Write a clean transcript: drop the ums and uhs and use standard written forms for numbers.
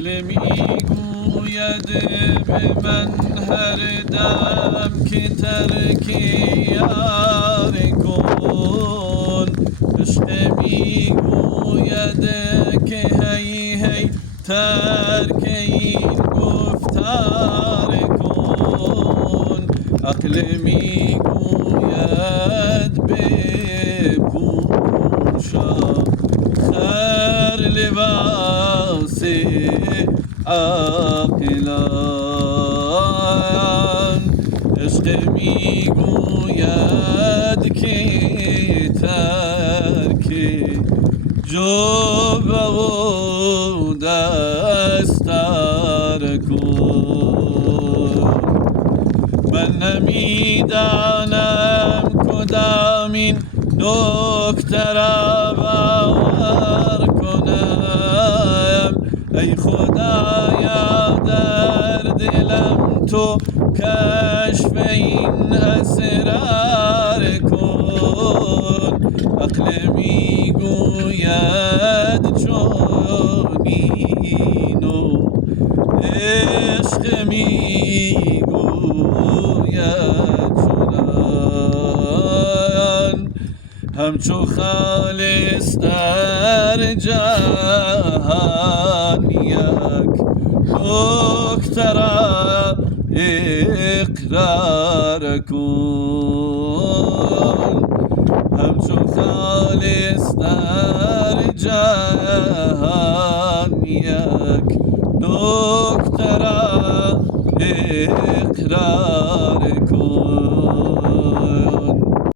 عقل میگوید به من هر دم که ترک یار کن، عشق میگوید که هی هی ترک این گفتار کن. عقل میگوید بپوشا خر لباس عاقلان، عشق میگوید که ترک جبه و دستار کن. من نمیدانم کدامین نکته را باور کنم، ای خدایا در دلم تو کشف این اسرار کن. عقل میگوید چنین و عشق میگوید چنان، همچو خالص در جهان یک نکته را اقرار کن. همچو خالص در جهان یک نکته را اقرار